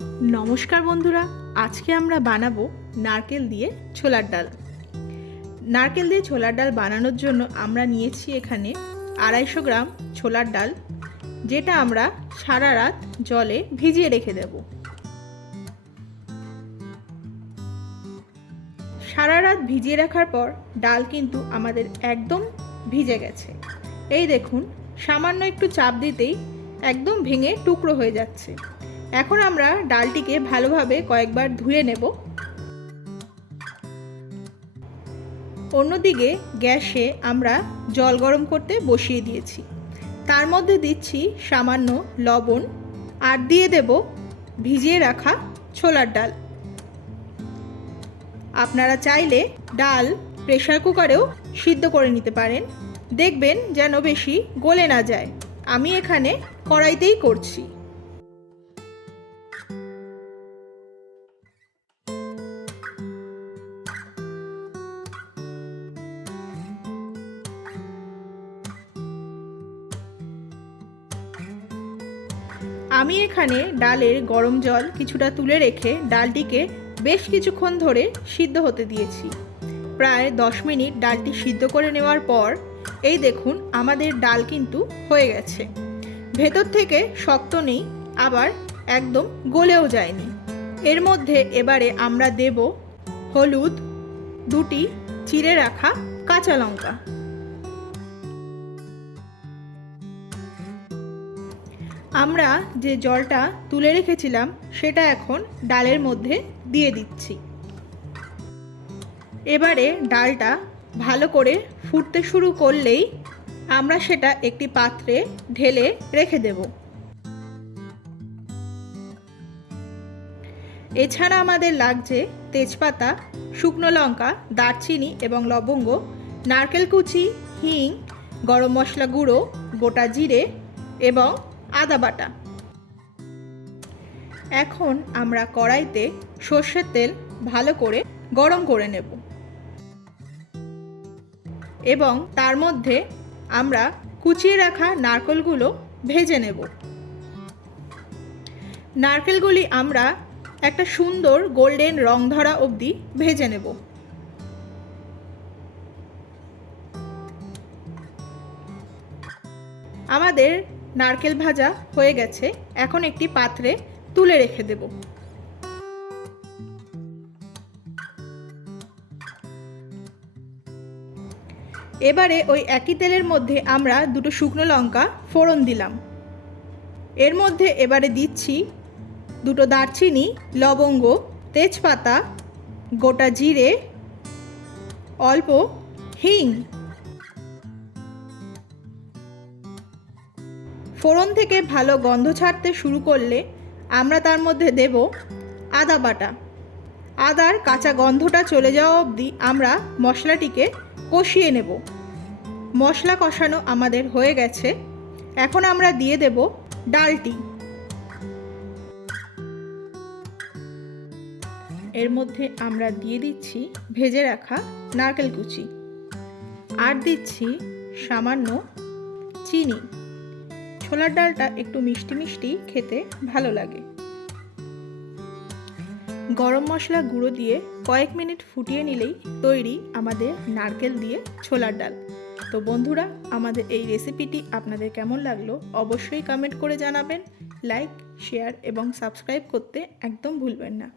নমস্কার বন্ধুরা, আজকে আমরা বানাবো নারকেল দিয়ে ছোলার ডাল। নারকেল দিয়ে ছোলার ডাল বানানোর জন্য আমরা নিয়েছি এখানে 250 গ্রাম ছোলার ডাল, যেটা আমরা সারা রাত জলে ভিজিয়ে রেখে দেব। সারা রাত ভিজিয়ে রাখার পর ডাল কিন্তু আমাদের একদম ভিজে গেছে। এই দেখুন, সামান্য একটু চাপ দিতেই একদম ভেঙে টুকরো হয়ে যাচ্ছে। এখন আমরা ডালটিকে ভালোভাবে কয়েকবার ধুয়ে নেব। অন্যদিকে গ্যাসে আমরা জল গরম করতে বসিয়ে দিয়েছি। তার মধ্যে দিচ্ছি সামান্য লবণ আর দিয়ে দেব ভিজিয়ে রাখা ছোলার ডাল। আপনারা চাইলে ডাল প্রেসার কুকারেও সিদ্ধ করে নিতে পারেন, দেখবেন যেন বেশি গলে না যায়। আমি এখানে কড়াইতেই করছি। আমি এখানে ডালের গরম জল কিছুটা তুলে রেখে ডালটিকে বেশ কিছুক্ষণ ধরে সিদ্ধ হতে দিয়েছি। প্রায় 10 মিনিট ডালটি সিদ্ধ করে নেওয়ার পর এই দেখুন, আমাদের ডাল কিন্তু হয়ে গেছে। ভেতর থেকে শক্ত নেই, আবার একদম গলেও যায়নি। এর মধ্যে এবারে আমরা দেব হলুদ, 2টি চিড়ে রাখা কাঁচা লঙ্কা। আমরা যে জলটা তুলে রেখেছিলাম সেটা এখন ডালের মধ্যে দিয়ে দিচ্ছি। এবারে ডালটা ভালো করে ফুটতে শুরু করলেই আমরা সেটা একটি পাত্রে ঢেলে রেখে দেব। এছাড়া আমাদের লাগছে তেজপাতা, শুকনো লঙ্কা, দারচিনি এবং লবঙ্গ, নারকেল কুচি, হিং, গরম মশলা গুঁড়ো, গোটা জিরে এবং আদা বাটা। এখন আমরা কড়াইতে সর্ষের তেল ভালো করে গরম করে নেব এবং তার মধ্যে আমরা কুচিয়ে রাখা নারকেলগুলো ভেজে নেব। নারকেলগুলি আমরা একটা সুন্দর গোল্ডেন রং ধরা অবধি ভেজে নেব। আমাদের নারকেল ভাজা হয়ে গেছে। এখন একটি পাত্রে তুলে রেখে দেব। এবারে ওই একই তেলের মধ্যে আমরা 2টো শুকনো লঙ্কা ফোড়ন দিলাম। এর মধ্যে এবারে দিচ্ছি 2টো দারচিনি, লবঙ্গ, তেজপাতা, গোটা জিরে, অল্প হিং। ফোড়ন থেকে ভালো গন্ধ ছাড়তে শুরু করলে আমরা তার মধ্যে দেব আদা বাটা। আদার কাঁচা গন্ধটা চলে যাওয়া অবধি আমরা মশলাটিকে কষিয়ে নেব। মশলা কষানো আমাদের হয়ে গেছে। এখন আমরা দিয়ে দেব ডালটি। এর মধ্যে আমরা দিয়ে দিচ্ছি ভেজে রাখা নারকেল কুচি আর দিচ্ছি সামান্য চিনি। ছোলার ডালটা একটু মিষ্টি মিষ্টি খেতে ভালো লাগে। গরম মশলা গুঁড়ো দিয়ে কয়েক মিনিট ফুটিয়ে নিলেই তৈরি আমাদের নারকেল দিয়ে ছোলার ডাল। তো বন্ধুরা, আমাদের এই রেসিপিটি আপনাদের কেমন লাগলো অবশ্যই কমেন্ট করে জানাবেন। লাইক, শেয়ার এবং সাবস্ক্রাইব করতে একদম ভুলবেন না।